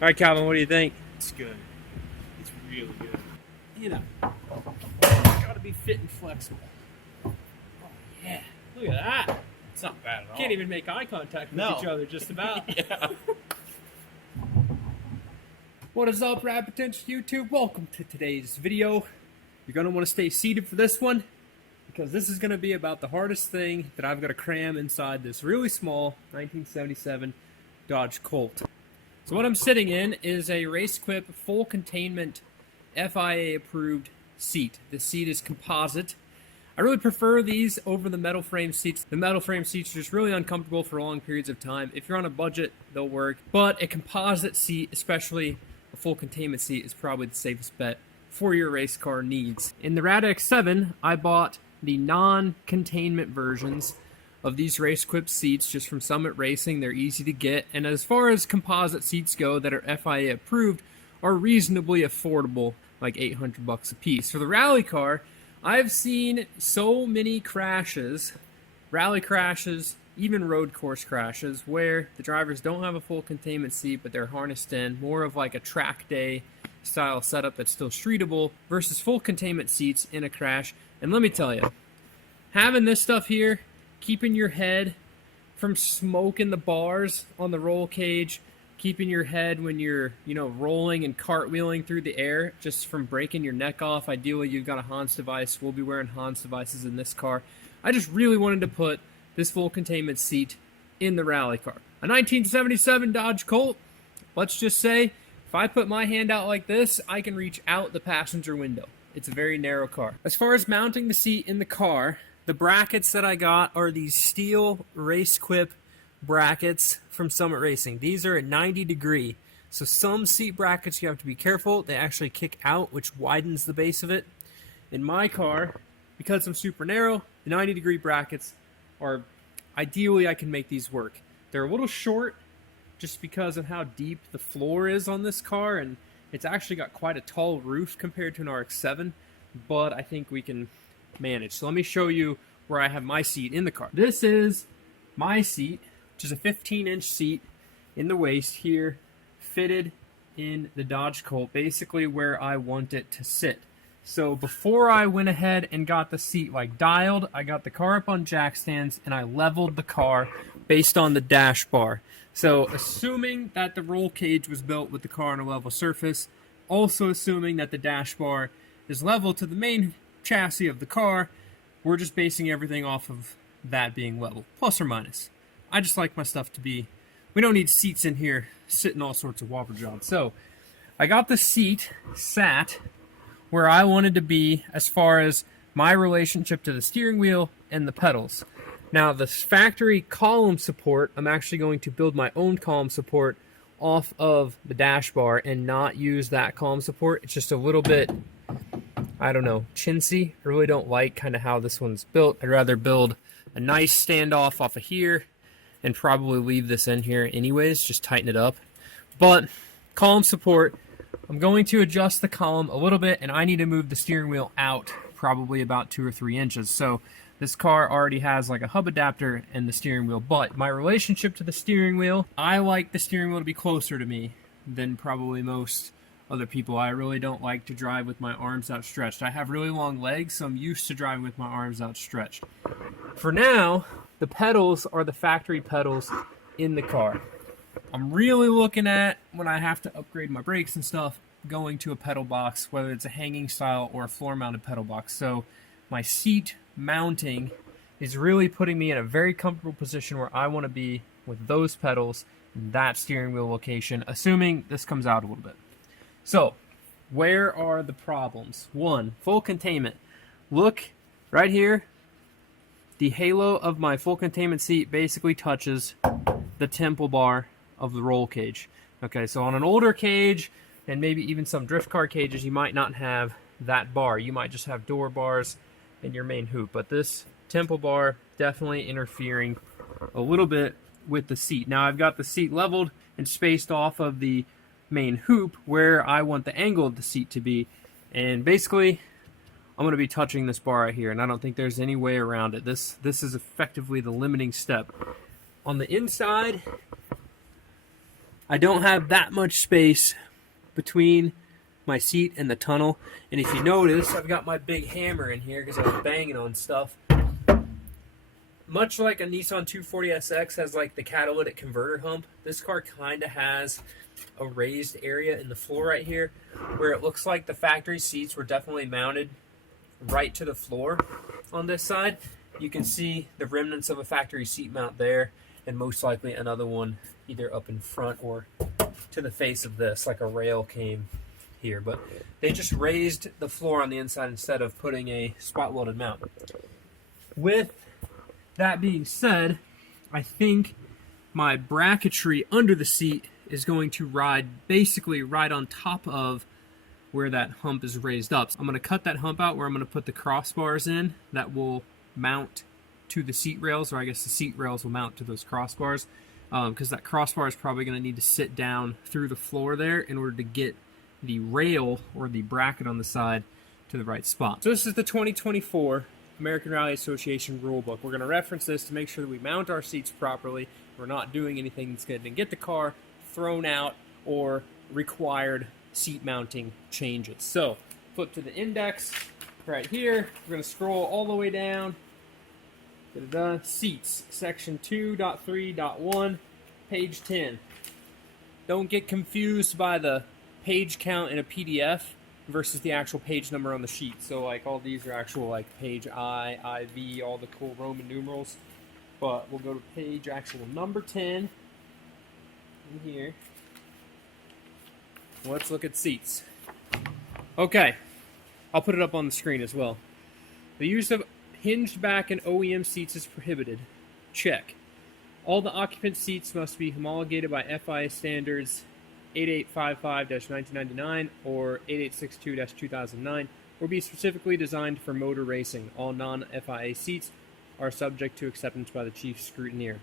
All right, Calvin, what do you think? It's good. It's really good. You know, gotta be fit and flexible. Oh, yeah. Look at that. It's not bad at all. Can't even make eye contact with each other, just about. Yeah. What is up, Rad Potential YouTube? Welcome to today's video. You're gonna want to stay seated for this one, because this is gonna be about the hardest thing that I've got to cram inside this really small 1977 Dodge Colt. So what I'm sitting in is a RaceQuip full containment FIA approved seat. The seat is composite. I really prefer these over the metal frame seats. The metal frame seats are just really uncomfortable for long periods of time. If you're on a budget, they'll work. But a composite seat, especially a full containment seat, is probably the safest bet for your race car needs. In the Rad X7, I bought the non-containment versions of these RaceQuip seats just from Summit Racing. They're easy to get, and as far as composite seats go that are FIA approved, are reasonably affordable, like $800 a piece. For the rally car, I've seen so many crashes, rally crashes, even road course crashes, where the drivers don't have a full containment seat, but they're harnessed in, more of like a track day style setup that's still streetable, versus full containment seats in a crash. And let me tell you, having this stuff here, keeping your head from smoking the bars on the roll cage, keeping your head when you're, rolling and cartwheeling through the air, just from breaking your neck off. Ideally, you've got a Hans device. We'll be wearing Hans devices in this car. I just really wanted to put this full containment seat in the rally car. A 1977 Dodge Colt, let's just say, if I put my hand out like this, I can reach out the passenger window. It's a very narrow car. As far as mounting the seat in the car, the brackets that I got are these steel RaceQuip brackets from Summit Racing. These are at 90 degree. So some seat brackets you have to be careful. They actually kick out, which widens the base of it. In my car, because I'm super narrow, the 90 degree brackets are, ideally I can make these work. They're a little short just because of how deep the floor is on this car, and it's actually got quite a tall roof compared to an RX-7, but I think we can manage. So let me show you where I have my seat in the car. This is my seat, which is a 15-inch seat in the waist here, fitted in the Dodge Colt, basically where I want it to sit. So before I went ahead and got the seat dialed, I got the car up on jack stands and I leveled the car based on the dash bar. So assuming that the roll cage was built with the car on a level surface, also assuming that the dash bar is level to the main chassis of the car, we're just basing everything off of that being level, plus or minus. I just like my stuff to be, we don't need seats in here sitting all sorts of whopper jobs. So I got the seat sat where I wanted to be as far as my relationship to the steering wheel and the pedals. Now the factory column support, I'm actually going to build my own column support off of the dash bar and not use that column support. It's just a little bit, I don't know, chintzy. I really don't like kind of how this one's built. I'd rather build a nice standoff off of here and probably leave this in here anyways, just tighten it up. But column support, I'm going to adjust the column a little bit, and I need to move the steering wheel out probably about 2 or 3 inches. So this car already has like a hub adapter and the steering wheel, but my relationship to the steering wheel, I like the steering wheel to be closer to me than probably most other people. I really don't like to drive with my arms outstretched. I have really long legs, so I'm used to driving with my arms outstretched. For now, the pedals are the factory pedals in the car. I'm really looking at, when I have to upgrade my brakes and stuff, going to a pedal box, whether it's a hanging style or a floor mounted pedal box. So my seat mounting is really putting me in a very comfortable position where I want to be with those pedals in that steering wheel location, assuming this comes out a little bit. So, where are the problems? One, full containment. Look right here. The halo of my full containment seat basically touches the temple bar of the roll cage. Okay, so on an older cage, and maybe even some drift car cages, you might not have that bar. You might just have door bars in your main hoop. But this temple bar definitely interfering a little bit with the seat. Now I've got the seat leveled and spaced off of the main hoop where I want the angle of the seat to be, and basically I'm going to be touching this bar right here, and I don't think there's any way around it. This is effectively the limiting step. On the inside, I don't have that much space between my seat and the tunnel. And if you notice, I've got my big hammer in here because I was banging on stuff. Much like a Nissan 240SX has like the catalytic converter hump, this car kind of has a raised area in the floor right here where it looks like the factory seats were definitely mounted right to the floor on this side. You can see the remnants of a factory seat mount there, and most likely another one either up in front or to the face of this, like a rail came here. But they just raised the floor on the inside instead of putting a spot welded mount. With that being said, I think my bracketry under the seat is going to ride basically right on top of where that hump is raised up. I'm going to cut that hump out where I'm going to put the crossbars in that will mount to the seat rails, or I guess the seat rails will mount to those crossbars, because that crossbar is probably going to need to sit down through the floor there in order to get the rail or the bracket on the side to the right spot. So this is the 2024 American Rally Association rulebook. We're going to reference this to make sure that we mount our seats properly. We're not doing anything that's going to get the car thrown out or required seat mounting changes. So flip to the index right here. We're going to scroll all the way down. Seats, section 2.3.1, page 10. Don't get confused by the page count in a PDF versus the actual page number on the sheet. So like all these are actual like page I, IV, all the cool Roman numerals. But we'll go to page actual number 10 in here. Let's look at seats. Okay, I'll put it up on the screen as well. The use of hinged back and OEM seats is prohibited. Check. All the occupant seats must be homologated by FIA standards 8855-1999 or 8862-2009 or be specifically designed for motor racing. All non-FIA seats are subject to acceptance by the chief scrutineer.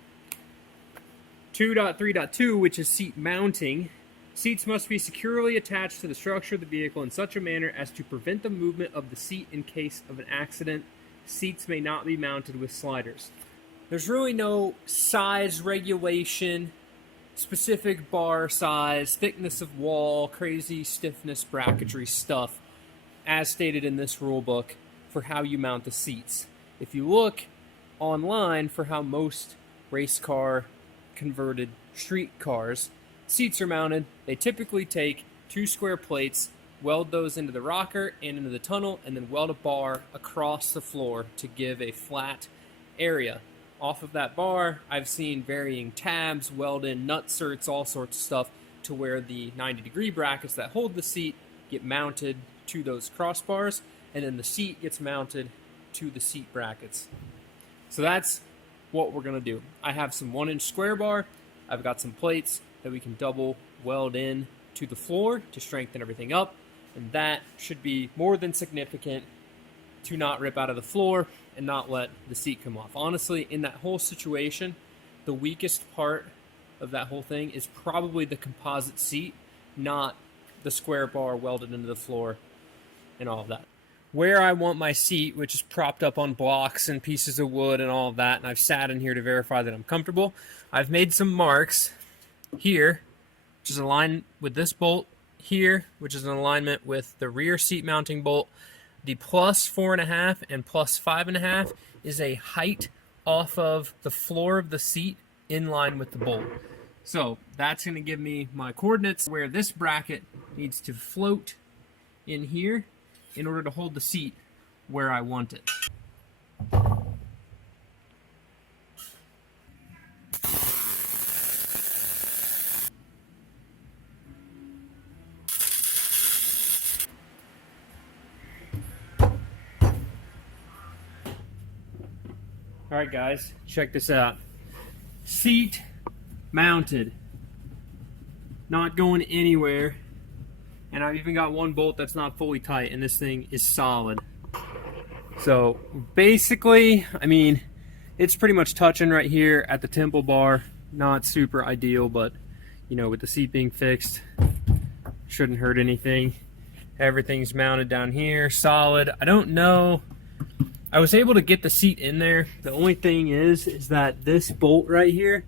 2.3.2, which is seat mounting. Seats must be securely attached to the structure of the vehicle in such a manner as to prevent the movement of the seat in case of an accident. Seats may not be mounted with sliders. There's really no size regulation, specific bar size, thickness of wall, crazy stiffness bracketry stuff as stated in this rule book for how you mount the seats. If you look online for how most race car converted street cars seats are mounted, they typically take 2 square plates, weld those into the rocker and into the tunnel, and then weld a bar across the floor to give a flat area. Off of that bar, I've seen varying tabs, weld-in nutserts, all sorts of stuff to where the 90-degree brackets that hold the seat get mounted to those crossbars, and then the seat gets mounted to the seat brackets. So that's what we're going to do. I have some 1-inch square bar. I've got some plates that we can double weld in to the floor to strengthen everything up, and that should be more than significant to not rip out of the floor and not let the seat come off. Honestly, in that whole situation, the weakest part of that whole thing is probably the composite seat, not the square bar welded into the floor and all of that. Where I want my seat, which is propped up on blocks and pieces of wood and all of that, and I've sat in here to verify that I'm comfortable, I've made some marks here, which is aligned with this bolt here, which is in alignment with the rear seat mounting bolt. The plus 4.5 and plus 5.5 is a height off of the floor of the seat in line with the bolt. So that's going to give me my coordinates where this bracket needs to float in here in order to hold the seat where I want it. Alright guys, check this out. Seat mounted. Not going anywhere. And I've even got one bolt that's not fully tight, and this thing is solid. So basically, I mean, it's pretty much touching right here at the temple bar. Not super ideal, but you know, with the seat being fixed, shouldn't hurt anything. Everything's mounted down here, solid. I don't know. I was able to get the seat in there. The only thing is that this bolt right here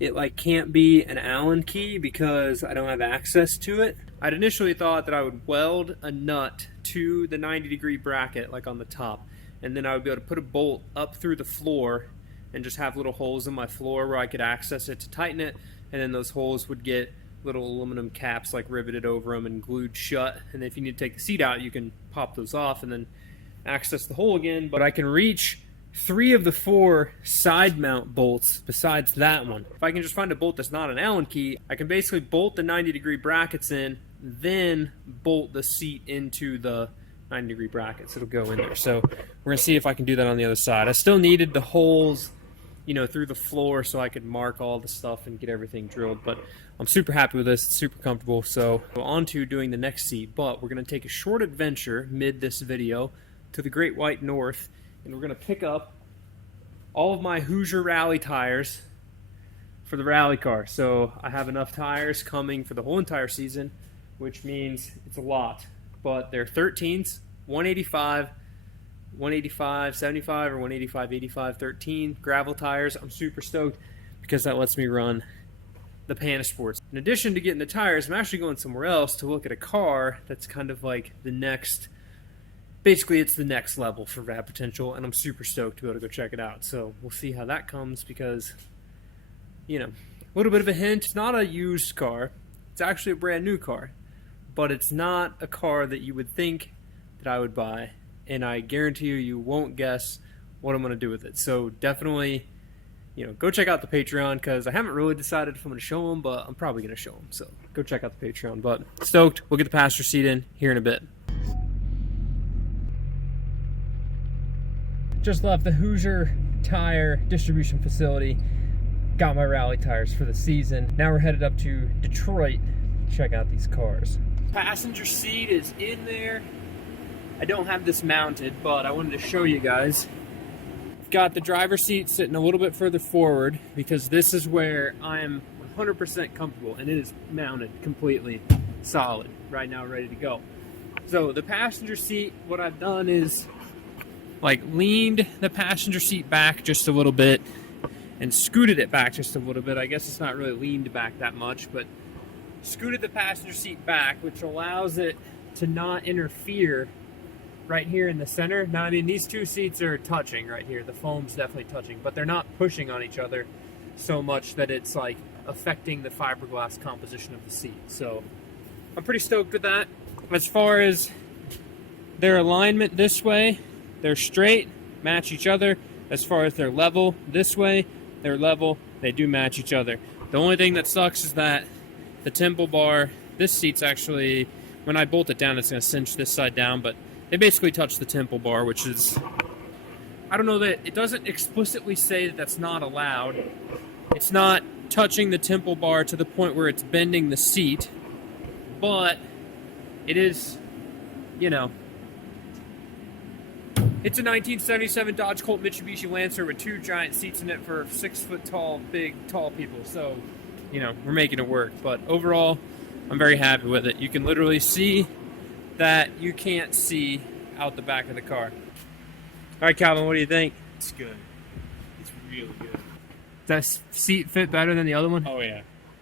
it like can't be an Allen key because I don't have access to it. I'd initially thought that I would weld a nut to the 90-degree bracket like on the top, and then I would be able to put a bolt up through the floor and just have little holes in my floor where I could access it to tighten it, and then those holes would get little aluminum caps like riveted over them and glued shut, and if you need to take the seat out you can pop those off and then access the hole again. But I can reach 3 of the 4 side mount bolts besides that one. If I can just find a bolt that's not an Allen key, I can basically bolt the 90-degree brackets in, then bolt the seat into the 90-degree brackets. It'll go in there. So we're gonna see if I can do that on the other side. I still needed the holes, you know, through the floor so I could mark all the stuff and get everything drilled, but I'm super happy with this. It's super comfortable. So on to doing the next seat, but we're gonna take a short adventure mid this video to the Great White North, and we're gonna pick up all of my Hoosier rally tires for the rally car. So I have enough tires coming for the whole entire season, which means it's a lot, but they're 13s, 185, 185, 75, or 185, 85, 13 gravel tires. I'm super stoked because that lets me run the Panasports. In addition to getting the tires, I'm actually going somewhere else to look at a car that's kind of like the next, basically it's the next level for Rad Potential, and I'm super stoked to be able to go check it out. So we'll see how that comes because, you know, a little bit of a hint, it's not a used car. It's actually a brand new car, but it's not a car that you would think that I would buy, and I guarantee you, you won't guess what I'm going to do with it. So definitely, you know, go check out the Patreon because I haven't really decided if I'm going to show them, but I'm probably going to show them. So go check out the Patreon. But stoked. We'll get the passenger seat in here in a bit. Just left the Hoosier Tire Distribution Facility. Got my rally tires for the season. Now we're headed up to Detroit to check out these cars. Passenger seat is in there. I don't have this mounted, but I wanted to show you guys. I've got the driver's seat sitting a little bit further forward because this is where I'm 100% comfortable, and it is mounted completely solid right now, ready to go. So the passenger seat, what I've done is like leaned the passenger seat back just a little bit and scooted it back just a little bit. I guess it's not really leaned back that much, but scooted the passenger seat back, which allows it to not interfere right here in the center. Now, I mean, these two seats are touching right here. The foam's definitely touching, but they're not pushing on each other so much that it's like affecting the fiberglass composition of the seat. So I'm pretty stoked with that. As far as their alignment this way, they're straight, match each other. As far as their level this way, they're level, they do match each other. The only thing that sucks is that the temple bar, this seat's actually, when I bolt it down, it's going to cinch this side down, but they basically touch the temple bar, which is, I don't know that, it doesn't explicitly say that that's not allowed. It's not touching the temple bar to the point where it's bending the seat, but it is, you know, it's a 1977 Dodge Colt Mitsubishi Lancer with 2 giant seats in it for 6 foot tall, big, tall people. So, you know, we're making it work. But overall, I'm very happy with it. You can literally see that you can't see out the back of the car. All right, Calvin, what do you think? It's good. It's really good. Does that seat fit better than the other one? Oh yeah.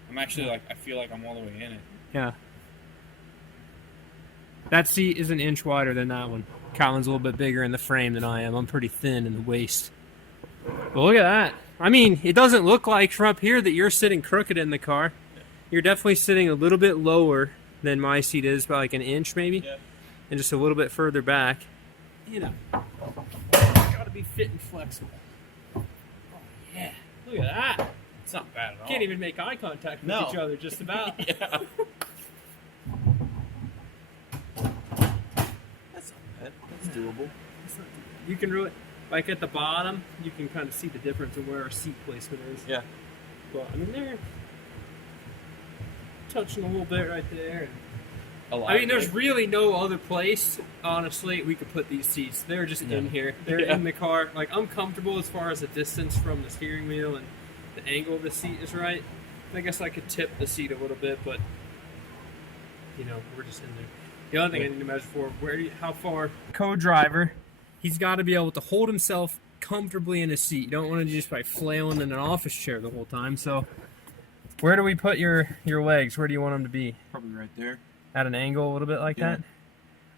I'm actually like, I feel like I'm all the way in it. Yeah. That seat is an inch wider than that one. Colin's a little bit bigger in the frame than I am. I'm pretty thin in the waist. But look at that. I mean, it doesn't look like from up here that you're sitting crooked in the car. You're definitely sitting a little bit lower than my seat is, by like an inch maybe. Yeah. And just a little bit further back. You know, gotta be fit and flexible. Oh yeah, look at that. It's not bad at all. Can't even make eye contact with each other just about. Yeah. That's not bad. That's doable. You can really, like at the bottom, you can kind of see the difference in where our seat placement is. Yeah. But I mean, they're touching a little bit right there. I mean, there's really no other place, honestly, we could put these seats. They're just in here. They're in the car. Like, I'm comfortable as far as the distance from the steering wheel and the angle of the seat is right. I guess I could tip the seat a little bit, but, you know, we're just in there. The other thing I need to measure for, how far co-driver, he's got to be able to hold himself comfortably in his seat. You don't want to just be flailing in an office chair the whole time. So Where do we put your legs? Where do you want them to be? Probably right there. At an angle a little bit like Yeah. that?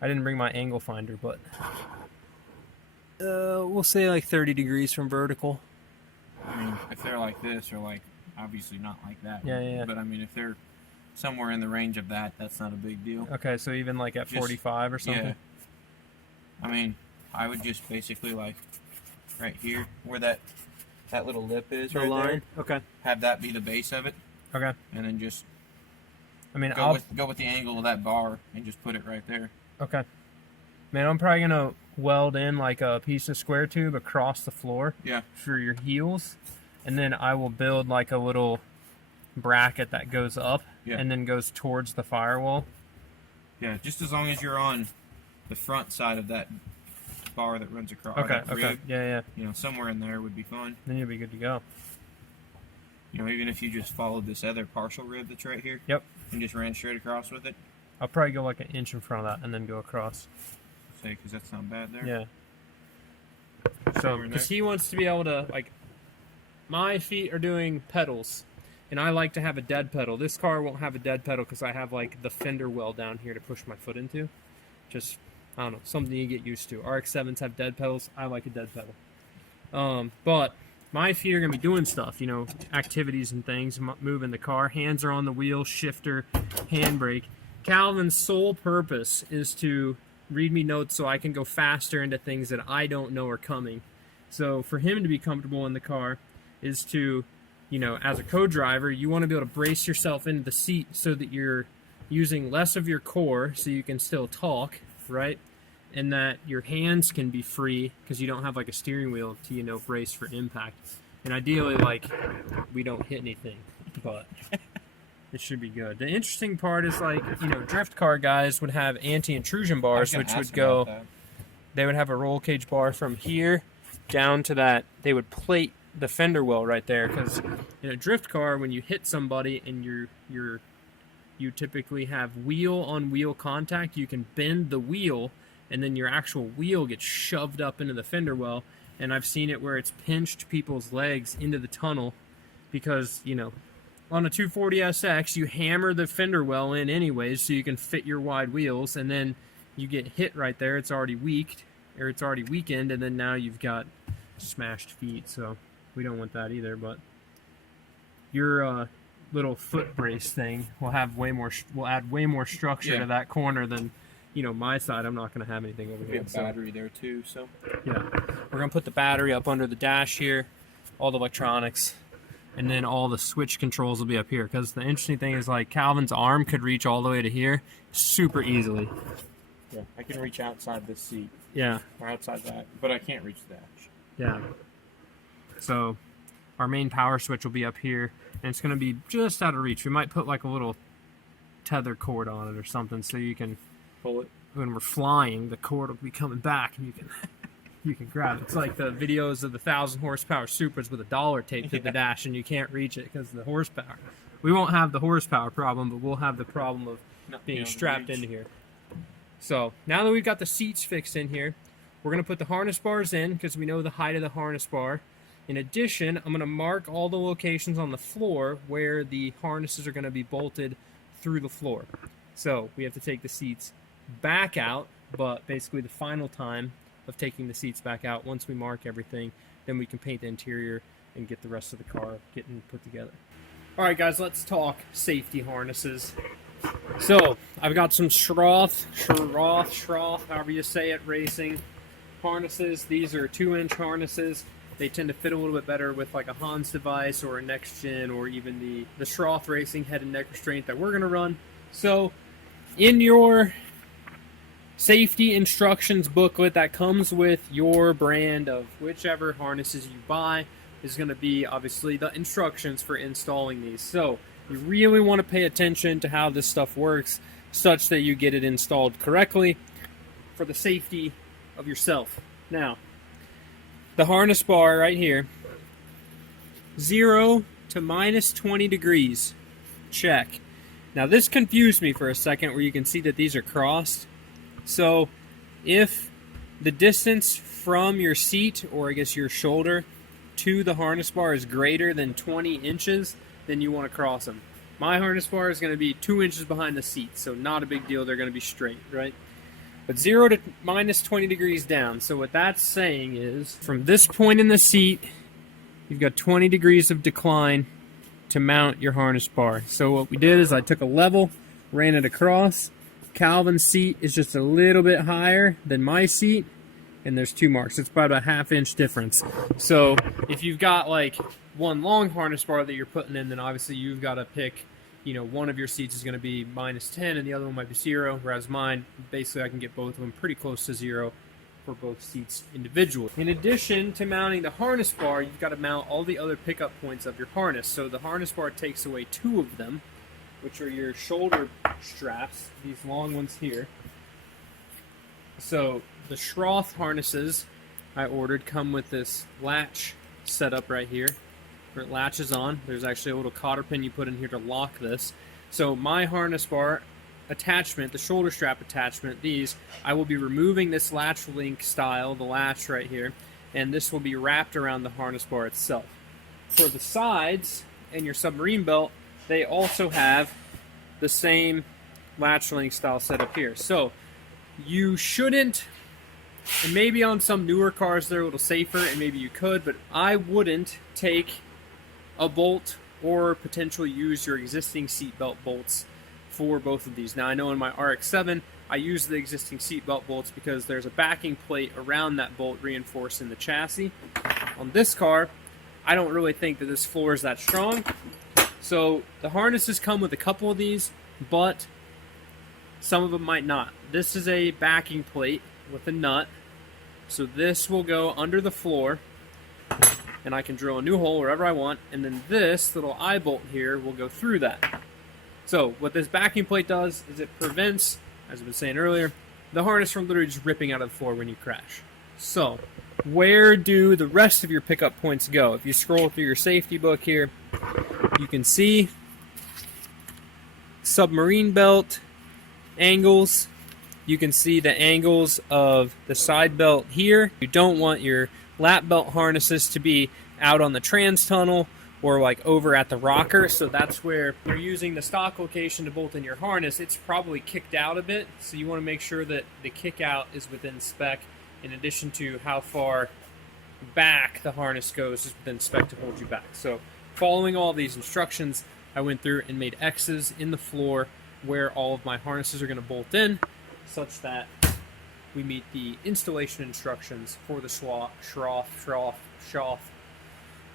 I didn't bring my angle finder, but we'll say like 30 degrees from vertical. I mean, if they're like this, or like, obviously not like that. Yeah. But I mean, if they're somewhere in the range of that, that's not a big deal. Okay, so even like at 45 or something? Yeah. I mean, I would just basically like right here, where that little lip is, The right line? there. Okay. Have that be the base of it, Okay. and then just I mean, go with the angle of that bar and just put it right there. Okay. Man, I'm probably going to weld in like a piece of square tube across the floor Yeah. for your heels. And then I will build like a little bracket that goes up and then goes towards the firewall. Yeah, just as long as you're on the front side of that bar that runs across. Okay, that okay. rib, Yeah. You know, somewhere in there would be fine. Then you'll be good to go. You know, even if you just followed this other partial rib that's right here. Yep. And just ran straight across with it. I'll probably go like an inch in front of that and then go across. Say, because that's not bad there. Yeah. So, because he wants to be able to, like, my feet are doing pedals, and I like to have a dead pedal. This car won't have a dead pedal because I have, like, the fender well down here to push my foot into. Just, I don't know, something you get used to. RX-7s have dead pedals. I like a dead pedal. But my feet are going to be doing stuff, you know, activities and things, moving the car. Hands are on the wheel, shifter, handbrake. Calvin's sole purpose is to read me notes so I can go faster into things that I don't know are coming. So for him to be comfortable in the car is to, you know, as a co-driver, you want to be able to brace yourself into the seat so that you're using less of your core so you can still talk, right? And that your hands can be free because you don't have like a steering wheel to, you know, brace for impact. And ideally, like, we don't hit anything, but it should be good. The interesting part is, like, you know, drift car guys would have anti-intrusion bars, which would go, they would have a roll cage bar from here down to that. They would plate the fender well right there because in a drift car, when you hit somebody and you typically have wheel-on-wheel contact, you can bend the wheel and then your actual wheel gets shoved up into the fender well. And I've seen it where it's pinched people's legs into the tunnel because, you know, on a 240SX, you hammer the fender well in anyways so you can fit your wide wheels, and then you get hit right there. It's already weakened, and then now you've got smashed feet, so we don't want that either. But your little foot brace thing will add way more structure to that corner than, you know, my side. I'm not going to have anything over here. We have battery there too, so yeah, we're going to put the battery up under the dash here, all the electronics. And then all the switch controls will be up here. Because the interesting thing is, like, Calvin's arm could reach all the way to here super easily. yeah, I can reach outside this seat. Yeah. Or outside that, but I can't reach the dash. Yeah. So our main power switch will be up here. And it's going to be just out of reach. We might put, like, a little tether cord on it or something so you can Pull it. When we're flying, the cord will be coming back and you can grab it. It's like the videos of the 1,000 horsepower Supras with a dollar taped to the dash and you can't reach it because of the horsepower. We won't have the horsepower problem, but we'll have the problem of being strapped into here. So now that we've got the seats fixed in here, we're going to put the harness bars in because we know the height of the harness bar. In addition, I'm going to mark all the locations on the floor where the harnesses are going to be bolted through the floor. So we have to take the seats back out, but basically the final time of taking the seats back out, once we mark everything, then we can paint the interior and get the rest of the car getting put together. All right, guys, let's talk safety harnesses. So I've got some Schroth, however you say it, racing harnesses. These are 2-inch harnesses. They tend to fit a little bit better with like a Hans device or a next gen, or even the Schroth racing head and neck restraint that we're going to run. So in your safety instructions booklet that comes with your brand of whichever harnesses you buy is going to be obviously the instructions for installing these. So you really want to pay attention to how this stuff works such that you get it installed correctly for the safety of yourself. Now, the harness bar right here, 0 to minus 20 degrees, check. Now this confused me for a second where you can see that these are crossed. So if the distance from your seat, or I guess your shoulder, to the harness bar is greater than 20 inches, then you want to cross them. My harness bar is going to be 2 inches behind the seat, so not a big deal. They're going to be straight, right? But 0 to minus 20 degrees down. So what that's saying is, from this point in the seat, you've got 20 degrees of decline to mount your harness bar. So what we did is I took a level, ran it across. Calvin's seat is just a little bit higher than my seat, and there's 2 marks. It's about a ½ inch difference. So if you've got like one long harness bar that you're putting in, then obviously you've got to pick, you know, one of your seats is going to be minus 10 and the other one might be 0, whereas mine, basically I can get both of them pretty close to 0 for both seats individually. In addition to mounting the harness bar, you've got to mount all the other pickup points of your harness. So the harness bar takes away 2 of them, which are your shoulder straps, these long ones here. So the Schroth harnesses I ordered come with this latch setup right here, where it latches on. There's actually a little cotter pin you put in here to lock this. So my harness bar attachment, the shoulder strap attachment, these, I will be removing this latch link style, the latch right here, and this will be wrapped around the harness bar itself. For the sides and your submarine belt, they also have the same latch link style setup here. So you shouldn't, and maybe on some newer cars they're a little safer, and maybe you could, but I wouldn't take a bolt or potentially use your existing seatbelt bolts for both of these. Now I know in my RX-7 I use the existing seatbelt bolts because there's a backing plate around that bolt reinforcing the chassis. On this car, I don't really think that this floor is that strong. So the harnesses come with a couple of these, but some of them might not. This is a backing plate with a nut. So this will go under the floor, and I can drill a new hole wherever I want, and then this little eye bolt here will go through that. So what this backing plate does is it prevents, as I've been saying earlier, the harness from literally just ripping out of the floor when you crash. So where do the rest of your pickup points go? If you scroll through your safety book here, you can see submarine belt angles. You can see the angles of the side belt here. You don't want your lap belt harnesses to be out on the trans tunnel or like over at the rocker, so that's where you're using the stock location to bolt in your harness. It's probably kicked out a bit, so you want to make sure that the kick out is within spec, in addition to how far back the harness goes is within spec to hold you back. So following all these instructions, I went through and made X's in the floor where all of my harnesses are going to bolt in, such that we meet the installation instructions for the Schroth,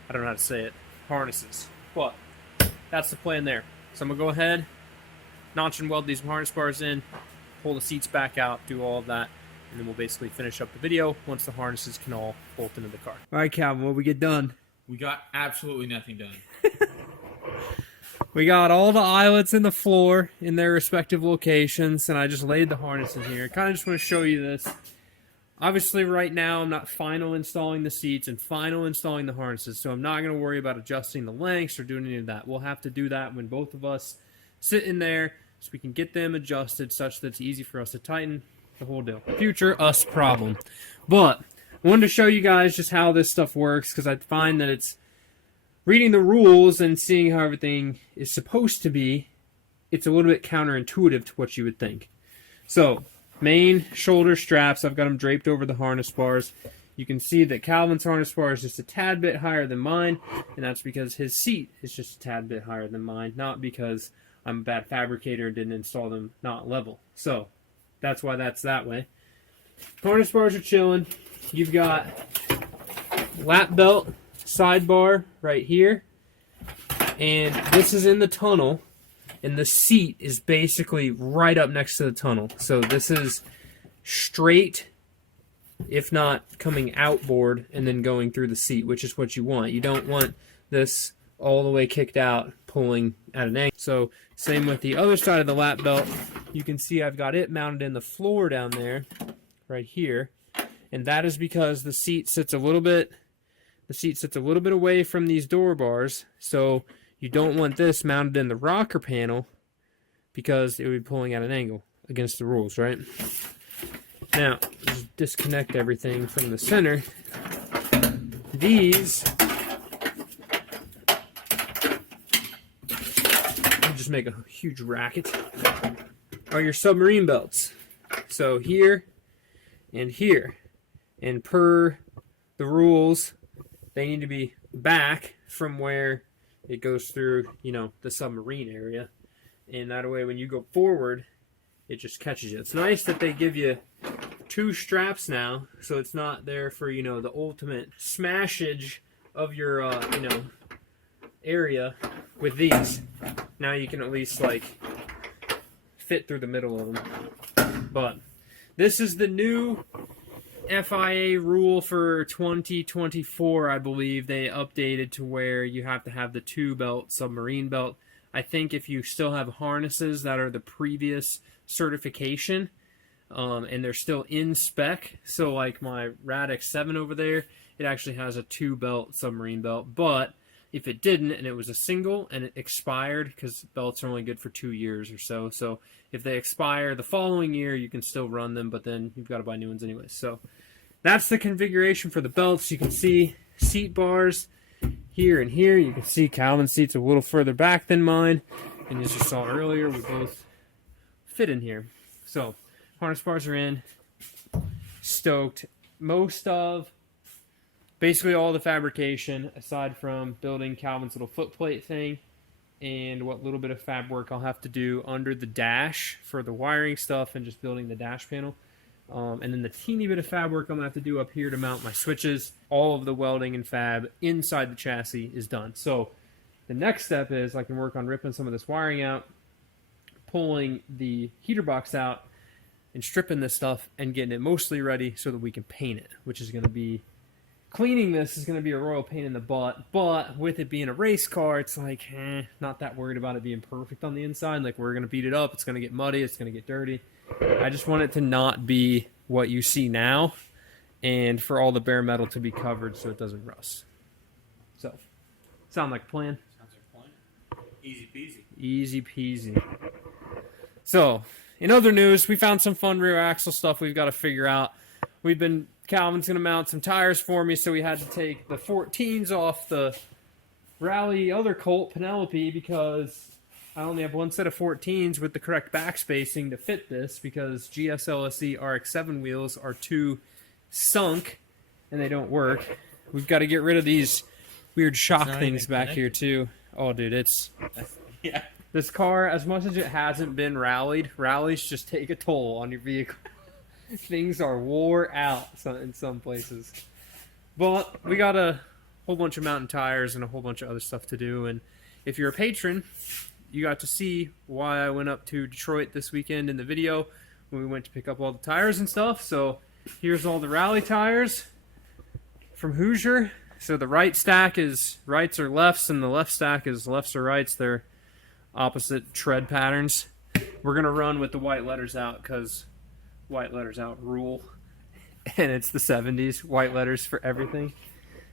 I don't know how to say it, harnesses. But that's the plan there. So I'm going to go ahead, notch and weld these harness bars in, pull the seats back out, do all of that, and then we'll basically finish up the video once the harnesses can all bolt into the car. All right, Calvin, what we get done? We got absolutely nothing done. We got all the eyelets in the floor in their respective locations, and I just laid the harness in here. I kind of just want to show you this. Obviously, right now, I'm not final installing the seats and final installing the harnesses, so I'm not going to worry about adjusting the lengths or doing any of that. We'll have to do that when both of us sit in there so we can get them adjusted such that it's easy for us to tighten, the whole deal. Future us problem. But I wanted to show you guys just how this stuff works, because I find that it's reading the rules and seeing how everything is supposed to be, it's a little bit counterintuitive to what you would think. So, main shoulder straps, I've got them draped over the harness bars. You can see that Calvin's harness bar is just a tad bit higher than mine, and that's because his seat is just a tad bit higher than mine, not because I'm a bad fabricator and didn't install them not level. So, that's why that's that way. Harness bars are chilling. You've got lap belt sidebar right here, and this is in the tunnel, and the seat is basically right up next to the tunnel. So this is straight, if not coming outboard and then going through the seat, which is what you want. You don't want this all the way kicked out, pulling at an angle. So same with the other side of the lap belt. You can see I've got it mounted in the floor down there, right here, and that is because the seat sits a little bit away from these door bars, so you don't want this mounted in the rocker panel because it would be pulling at an angle against the rules, right? Now, just disconnect everything from the center. These just make a huge racket, are your submarine belts. So here and here. And per the rules, they need to be back from where it goes through, you know, the submarine area. And that way when you go forward, it just catches you. It's nice that they give you 2 straps now, so it's not there for, you know, the ultimate smashage of your, you know, area with these. Now you can at least, like, fit through the middle of them. But this is the new FIA rule for 2024, I believe. They updated to where you have to have the 2-belt submarine belt. I think if you still have harnesses that are the previous certification, and they're still in spec, so like my Radix 7 over there, it actually has a 2-belt submarine belt. But if it didn't and it was a single and it expired, because belts are only good for 2 years or so, so if they expire the following year, you can still run them, but then you've got to buy new ones anyway. So that's the configuration for the belts. You can see seat bars here and here. You can see Calvin's seat's a little further back than mine, and as you saw earlier, we both fit in here. So harness bars are in. Stoked. Most of, basically all the fabrication, aside from building Calvin's little footplate thing and what little bit of fab work I'll have to do under the dash for the wiring stuff and just building the dash panel. And then the teeny bit of fab work I'm going to have to do up here to mount my switches. All of the welding and fab inside the chassis is done. So the next step is I can work on ripping some of this wiring out, pulling the heater box out, and stripping this stuff and getting it mostly ready so that we can paint it, which is going to be, cleaning this is going to be a royal pain in the butt. But with it being a race car, it's like, not that worried about it being perfect on the inside. Like, we're going to beat it up. It's going to get muddy. It's going to get dirty. I just want it to not be what you see now, and for all the bare metal to be covered so it doesn't rust. So, sound like a plan? Sounds like a plan. Easy peasy. Easy peasy. So, in other news, we found some fun rear axle stuff we've got to figure out. Calvin's going to mount some tires for me, so we had to take the 14s off the Rally other Colt, Penelope, because I only have one set of 14s with the correct back spacing to fit this, because GSLSE RX-7 wheels are too sunk and they don't work. We've got to get rid of these weird shock things back here too. Oh, dude, Yeah. This car, as much as it hasn't been rallied, rallies just take a toll on your vehicle. Things are wore out in some places. But we got a whole bunch of mountain tires and a whole bunch of other stuff to do. And if you're a patron, you got to see why I went up to Detroit this weekend in the video when we went to pick up all the tires and stuff. So here's all the rally tires from Hoosier. So the right stack is rights or lefts, and the left stack is lefts or rights. They're opposite tread patterns. We're going to run with the white letters out because white letters out rule. And it's the 70s, white letters for everything.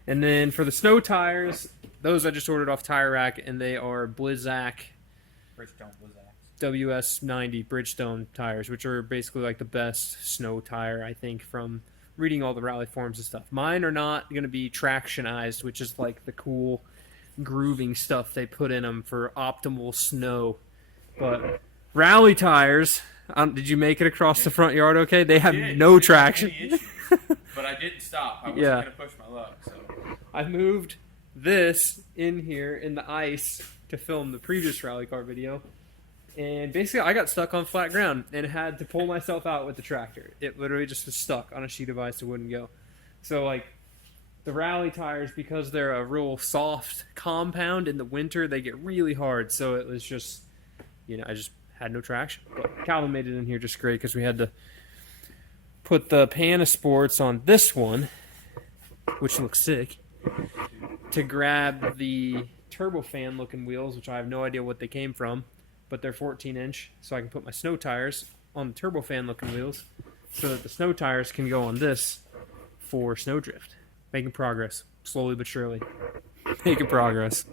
And then for the snow tires, those I just ordered off Tire Rack, and they are Bridgestone WS90 Bridgestone tires, which are basically like the best snow tire, I think, from reading all the rally forums and stuff. Mine are not going to be tractionized, which is like the cool grooving stuff they put in them for optimal snow. But rally tires, did you make it across the front yard okay? They have no traction. But I didn't stop. I wasn't going to push my luck. So I moved this in here in the ice to film the previous rally car video. And basically, I got stuck on flat ground and had to pull myself out with the tractor. It literally just was stuck on a sheet of ice. It wouldn't go. So, like, the rally tires, because they're a real soft compound in the winter, they get really hard. So it was just, I just had no traction. But Calvin made it in here just great because we had to put the Panasports on this one, which looks sick, to grab the turbofan looking wheels, which I have no idea what they came from, but they're 14-inch, so I can put my snow tires on the turbofan looking wheels so that the snow tires can go on this for snowdrift. Making progress, slowly but surely. Making progress.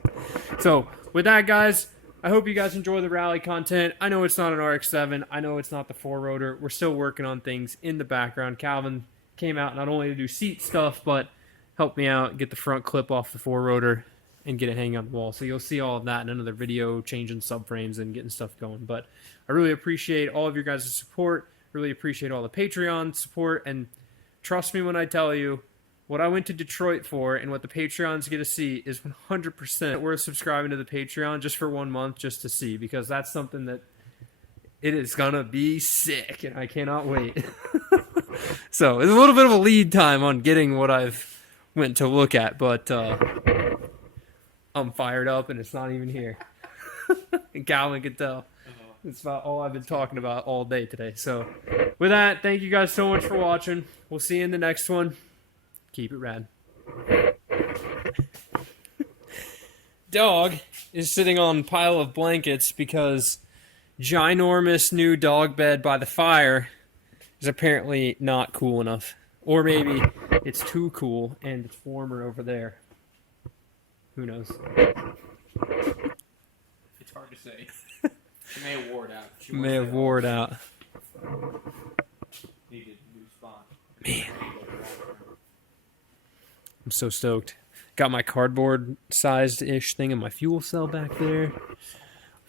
So, with that, guys, I hope you guys enjoy the rally content. I know it's not an RX-7. I know it's not the 4-rotor. We're still working on things in the background. Calvin came out not only to do seat stuff, but help me out, get the front clip off the 4-rotor, and get it hanging on the wall. So you'll see all of that in another video, changing subframes and getting stuff going. But I really appreciate all of your guys' support. Really appreciate all the Patreon support. And trust me when I tell you, what I went to Detroit for and what the Patreons get to see is 100% worth subscribing to the Patreon just for 1 month just to see, because that's something that it is going to be sick, and I cannot wait. So it's a little bit of a lead time on getting what I've went to look at, but I'm fired up, and it's not even here. And Calvin can tell. It's about all I've been talking about all day today. So with that, thank you guys so much for watching. We'll see you in the next one. Keep it rad. Dog is sitting on a pile of blankets because ginormous new dog bed by the fire is apparently not cool enough. Or maybe it's too cool and it's warmer over there. Who knows? It's hard to say. She may have wore it out. She May have wore it out. Needed a new spot. Man. I'm so stoked. Got my cardboard sized-ish thing in my fuel cell back there.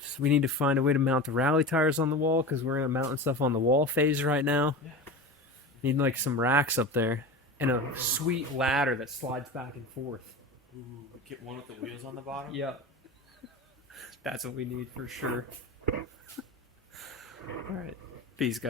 So we need to find a way to mount the rally tires on the wall because we're in a mounting stuff on the wall phase right now. Yeah. Need like some racks up there and a sweet ladder that slides back and forth. Ooh, get one with the wheels on the bottom? Yep. That's what we need for sure. All right. Peace, guys.